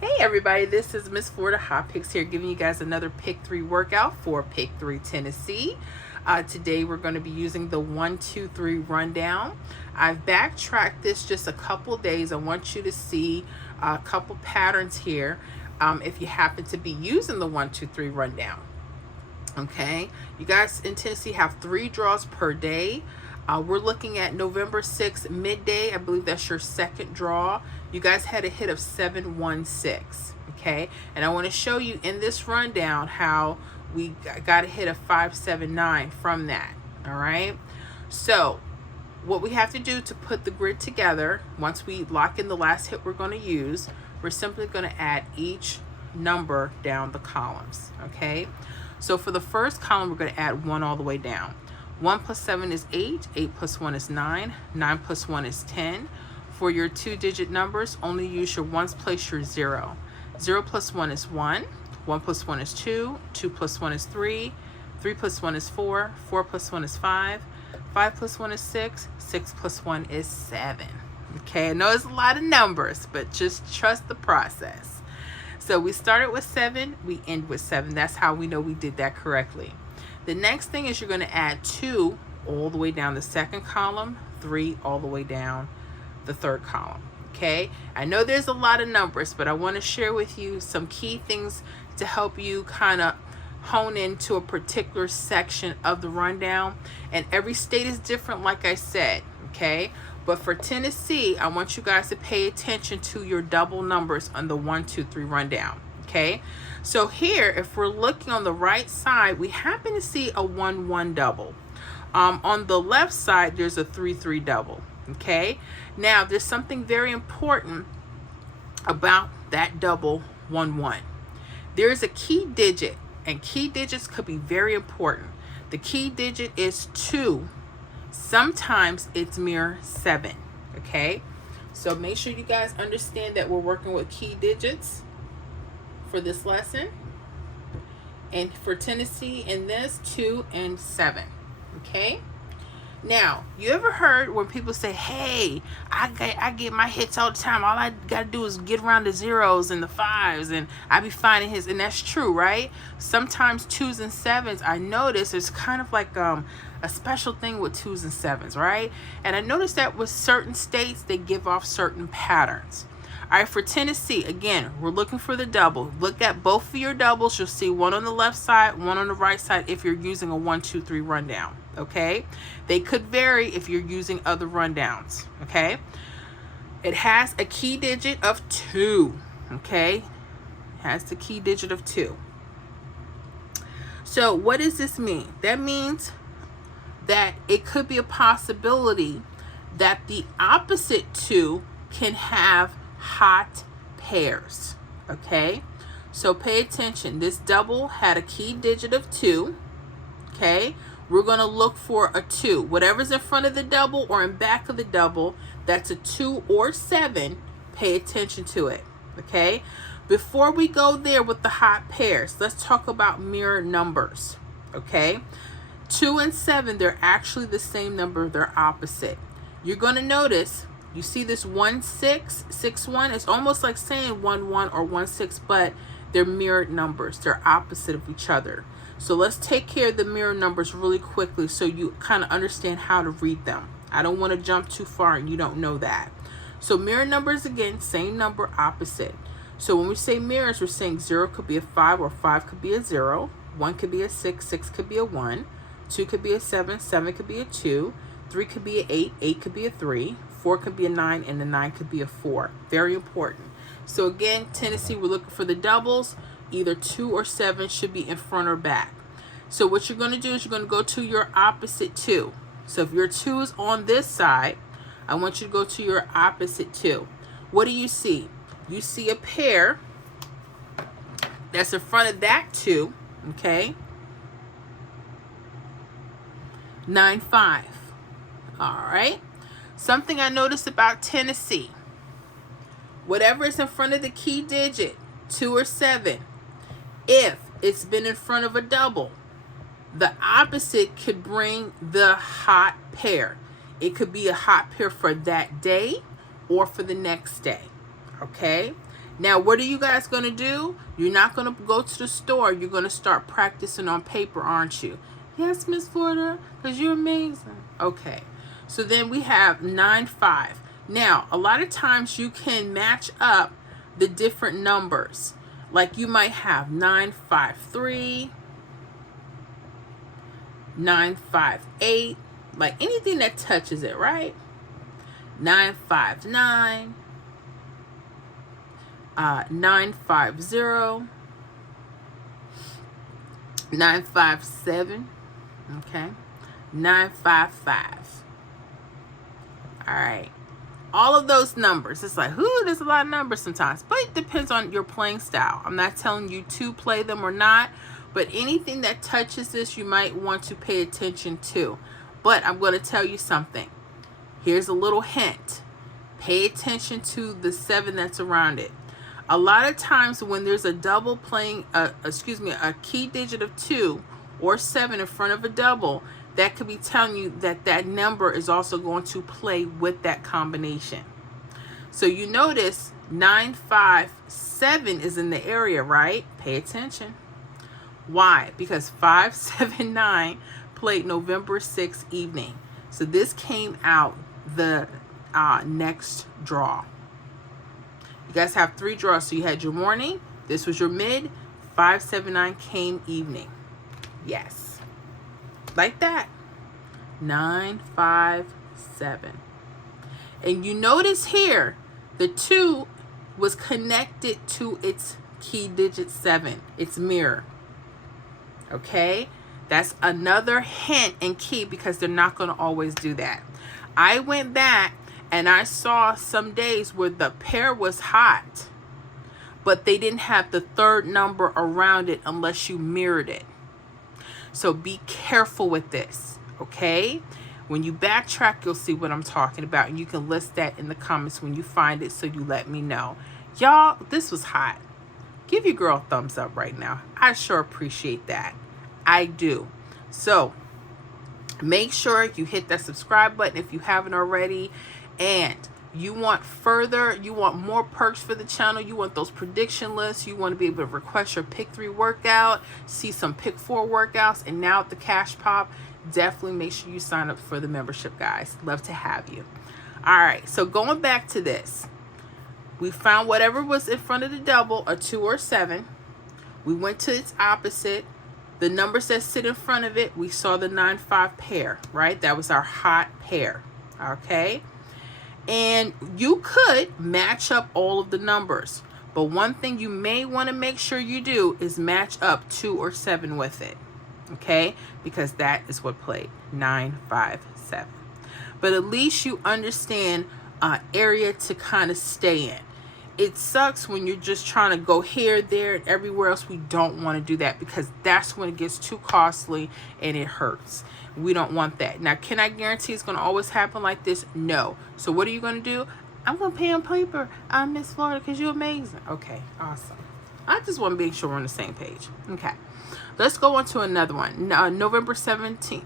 Hey everybody, this is Miss Florida Hot Picks here, giving you guys another Pick 3 workout for Pick 3 Tennessee. Today we're going to be using the 1-2-3 rundown. I've backtracked this just a couple days. I want you to see a couple patterns here if you happen to be using the 1-2-3 rundown. Okay, you guys in Tennessee have 3 draws per day. We're looking at November 6th midday. I believe that's your second draw. You guys had a hit of 716. Okay, and I want to show you in this rundown how we got a hit of 579 from that. All right, so what we have to do to put the grid together, once we lock in the last hit we're going to use, we're simply going to add each number down the columns. Okay, so for the first column we're going to add 1 all the way down. 1 plus 7 is 8, 8 plus 1 is 9, 9 plus 1 is 10. For your 2-digit numbers, only use your ones, place your 0. 0 plus 1 is 1, 1 plus 1 is 2, 2 plus 1 is 3, 3 plus 1 is 4, 4 plus 1 is 5, 5 plus 1 is 6, 6 plus 1 is 7. Okay, I know it's a lot of numbers, but just trust the process. So we started with 7, we end with 7. That's how we know we did that correctly. The next thing is you're going to add 2 all the way down the second column, 3 all the way down the third column. Okay, I know there's a lot of numbers, but I want to share with you some key things to help you kind of hone into a particular section of the rundown. And every state is different, like I said. Okay, but for Tennessee, I want you guys to pay attention to your double numbers on the 1-2-3 rundown. Okay, so here, if we're looking on the right side, we happen to see a 1-1 double. On the left side, there's a 3-3 double. Okay, now there's something very important about that double 1-1. There is a key digit, and key digits could be very important. The key digit is 2. Sometimes it's mirror 7. Okay, so make sure you guys understand that we're working with key digits for this lesson. And for Tennessee in this, 2 and 7. Okay, now you ever heard when people say, hey, I get my hits all the time, all I gotta do is get around the 0s and the 5s and I be finding hits? And that's true, right? Sometimes 2s and 7s, I notice it's kind of like a special thing with 2s and 7s, right? And I noticed that with certain states, they give off certain patterns. All right, for Tennessee, again, we're looking for the double. Look at both of your doubles. You'll see one on the left side, one on the right side if you're using a 1-2-3 rundown. Okay, they could vary if you're using other rundowns. Okay, it has a key digit of 2. Okay, it has the key digit of 2. So what does this mean? That means that it could be a possibility that the opposite 2 can have hot pairs. Okay, so pay attention. This double had a key digit of 2. Okay, we're going to look for a 2. Whatever's in front of the double or in back of the double, that's a 2 or 7. Pay attention to it. Okay, before we go there with the hot pairs, let's talk about mirror numbers. Okay, 2 and 7, they're actually the same number, they're opposite. You're going to notice, you see this 1-6, 6-1, it's almost like saying 1-1 or 1-6, but they're mirrored numbers. They're opposite of each other. So let's take care of the mirror numbers really quickly so you kind of understand how to read them. I don't want to jump too far and you don't know that. So mirror numbers, again, same number, opposite. So when we say mirrors, we're saying 0 could be a 5 or 5 could be a 0. 1 could be a 6, 6 could be a 1. 2 could be a 7, 7 could be a 2. 3 could be an 8, 8 could be a 3. 4 could be a 9, and the 9 could be a 4. Very important. So again, Tennessee, we're looking for the doubles. Either 2 or 7 should be in front or back. So what you're going to do is you're going to go to your opposite 2. So if your 2 is on this side, I want you to go to your opposite 2. What do you see? You see a pair that's in front of that 2. Okay, 9, 5. All right. Something I noticed about Tennessee, whatever is in front of the key digit, 2 or 7, if it's been in front of a double, the opposite could bring the hot pair. It could be a hot pair for that day or for the next day. Okay? Now, what are you guys going to do? You're not going to go to the store. You're going to start practicing on paper, aren't you? Yes, Miss Florida, because you're amazing. Okay. So then we have 9-5. Now, a lot of times you can match up the different numbers. Like you might have 9-5-3, 9-5-8, like anything that touches it, right? 9-5-9, 9-5-0, 9-5-7, okay, 9-5-5. All right. All of those numbers, it's like, there's a lot of numbers sometimes, but it depends on your playing style. I'm not telling you to play them or not, but anything that touches this, you might want to pay attention to. But I'm going to tell you something. Here's a little hint. Pay attention to the 7 that's around it. A lot of times when there's a double playing, a key digit of 2 or 7 in front of a double, that could be telling you that that number is also going to play with that combination. So you notice 9-5-7 is in the area, right? Pay attention. Why? Because 5-7-9 played November 6th evening. So this came out the next draw. You guys have 3 draws. So you had your morning. This was your mid. 5-7-9 came evening. Yes. Like that. 9-5-7. And you notice here, the 2 was connected to its key digit 7, its mirror. Okay? That's another hint and key because they're not going to always do that. I went back and I saw some days where the pair was hot, but they didn't have the 3rd number around it unless you mirrored it. So be careful with this, okay? When you backtrack, you'll see what I'm talking about, and you can list that in the comments when you find it, so you let me know. Y'all, this was hot. Give your girl a thumbs up right now. I sure appreciate that. I do. So make sure you hit that subscribe button if you haven't already, and you want more perks for the channel, you want those prediction lists, you want to be able to request your pick 3 workout, see some pick 4 workouts, and now at the cash pop, definitely make sure you sign up for the membership, guys. Love to have you. All right, so going back to this, we found whatever was in front of the double, a 2 or 7. We went to its opposite. The numbers that sit in front of it, we saw the 9-5 pair, right? That was our hot pair, okay? And you could match up all of the numbers, but one thing you may want to make sure you do is match up 2 or 7 with it, okay? Because that is what played 9-5-7. But at least you understand area to kind of stay in. It sucks when you're just trying to go here, there, and everywhere else. We don't want to do that because that's when it gets too costly and it hurts. We don't want that. Now, can I guarantee it's going to always happen like this? No. So what are you going to do? I'm going to pay on paper. I'm Miss Florida because you're amazing. Okay, awesome. I just want to make sure we're on the same page. Okay. Let's go on to another one. November 17th.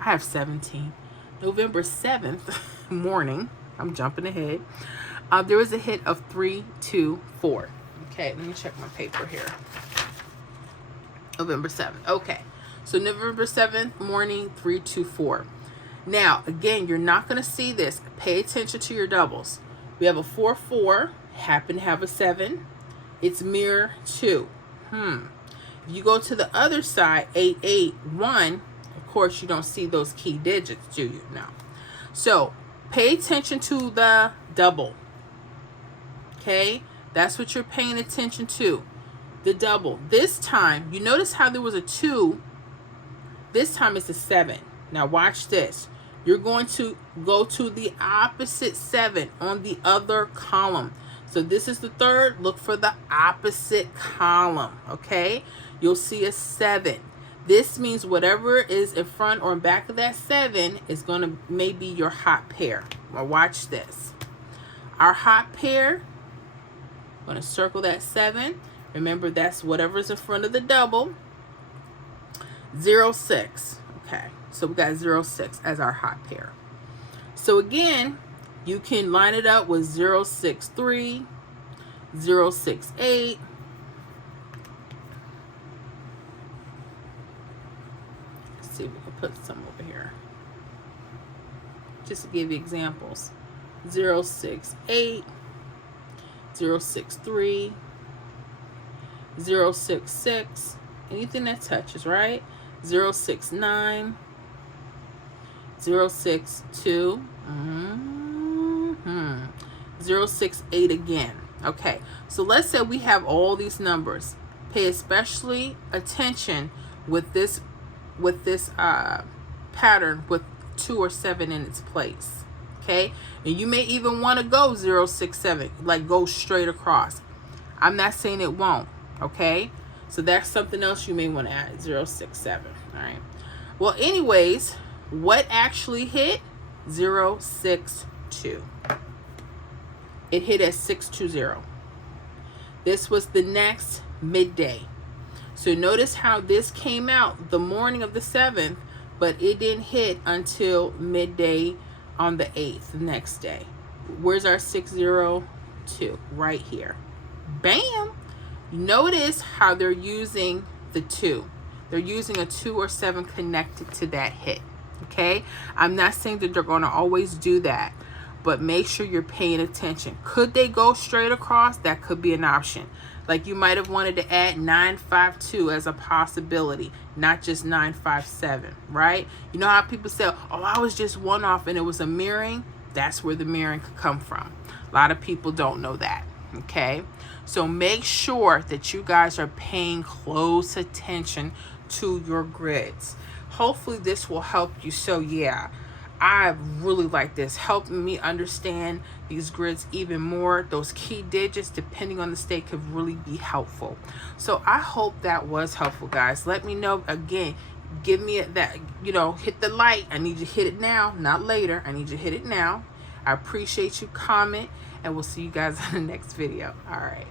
I have 17. November 7th morning. I'm jumping ahead. There was a hit of 3-2-4. Okay, let me check my paper here. November 7th. Okay. So November 7th morning, 3-2-4. Now, again, you're not going to see this. Pay attention to your doubles. We have a 4-4, happen to have a 7. It's mirror 2. If you go to the other side, 8-8-1, of course, you don't see those key digits, do you? No. So pay attention to the double. Okay? That's what you're paying attention to. The double. This time, you notice how there was a 2. This time it's a 7. Now watch this. You're going to go to the opposite 7 on the other column. So this is the 3rd. Look for the opposite column. Okay? You'll see a 7. This means whatever is in front or in back of that 7 is going to maybe your hot pair. Now watch this. Our hot pair, I'm going to circle that 7. Remember, that's whatever's in front of the double. 0-6. Okay, so we got 0-6 as our hot pair. So again, you can line it up with 0-6-3, 068, let's see if we can put some over here just to give you examples. 068, 063, 066, anything that touches, right? 069, 062, 068 again. Okay, so let's say we have all these numbers. Pay especially attention with this pattern with 2 or 7 in its place. Okay, and you may even want to go 067, like go straight across. I'm not saying it won't. Okay, so that's something else you may want to add, 067. All right, well, anyways, what actually hit? 062. It hit at 620. This was the next midday. So notice how this came out the morning of the 7th, but it didn't hit until midday on the 8th, the next day. Where's our 602? Right here. Bam! Notice how they're using the 2. They're using a 2 or 7 connected to that hit. Okay? I'm not saying that they're going to always do that, but make sure you're paying attention. Could they go straight across? That could be an option. Like you might have wanted to add 952 as a possibility, not just 957, right? You know how people say, oh, I was just one off and it was a mirroring? That's where the mirroring could come from. A lot of people don't know that, okay? So make sure that you guys are paying close attention to your grids. Hopefully this will help you. So yeah, I really like this, helping me understand these grids even more. Those key digits, depending on the state, could really be helpful. So I hope that was helpful, guys. Let me know. Again, give me that, hit the like. I need you to hit it now, not later. I need you to hit it now. I appreciate you. Comment, and we'll see you guys in the next video. All right.